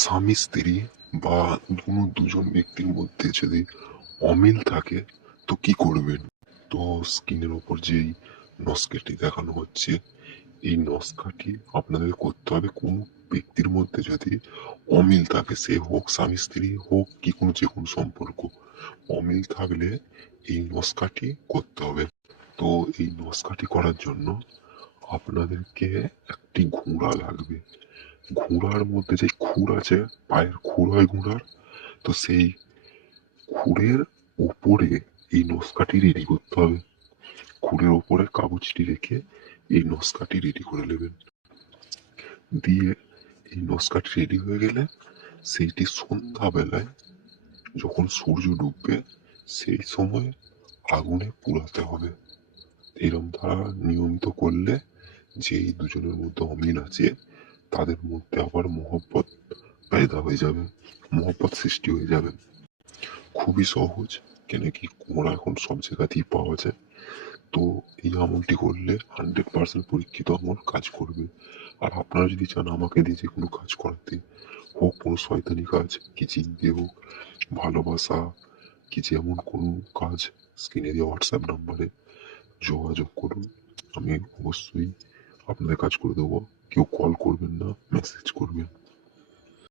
স্বামী স্ত্রী বা কোনো দুজন ব্যক্তির মধ্যে যদি অমিল থাকে তো কি করবেন? তো স্ক্রিনের ওপর যেই নস্কাটি দেখানো হচ্ছে, এই নস্কাটি আপনাদের করতে হবে। কোনো ব্যক্তির মধ্যে যদি অমিল থাকে, সে হোক স্বামী স্ত্রী হোক কি কোনো যে কোনো সম্পর্ক, অমিল থাকলে এই নস্কাটি করতে হবে। তো এই নস্কাটি করার জন্য আপনাদেরকে একটি ঘোড়া লাগবে। ঘোড়ার মধ্যে যে খুর আছে, পায়ের খুর হয় ঘোড়ার, তো সেই খুরের উপরে এই নস্কাটি রেডি করতে হবে। খুরের উপরে কাগজটি রেখে এই নস্কাটি রেডি করে নেবেন। দিয়ে এই নস্কাটি রেডি হয়ে গেলে সেইটি সন্ধ্যাবেলায় যখন সূর্য ডুববে সেই সময় আগুনে পোড়াতে হবে। এরম ধারা নিয়মিত করলে যেই দুজনের মধ্যে অমিল আছে তাদের মধ্যে আবার মহব্বত পয়দা হয়ে যাবে, মহব্বত সৃষ্টি হয়ে যাবে। খুবই সহজ, কেন কি ঘোড়া এখন সব জায়গাতেই পাওয়া যায়। তো এই আমলটি করলে 100% পরীক্ষিত আমল কাজ করবে। আর আপনারা যদি চান আমাকে দিয়ে যে কোনো কাজ করাতে, হোক কোনো শয়তানি কাজ, কি চিনতে হোক, ভালোবাসা, কি যেমন কোনো কাজ, স্ক্রিনে দেওয়া হোয়াটসঅ্যাপ নাম্বারে যোগাযোগ করুন। আমি অবশ্যই আপনাদের কাজ করে দেবো। কেউ কল করবেন না, মেসেজ করবেন।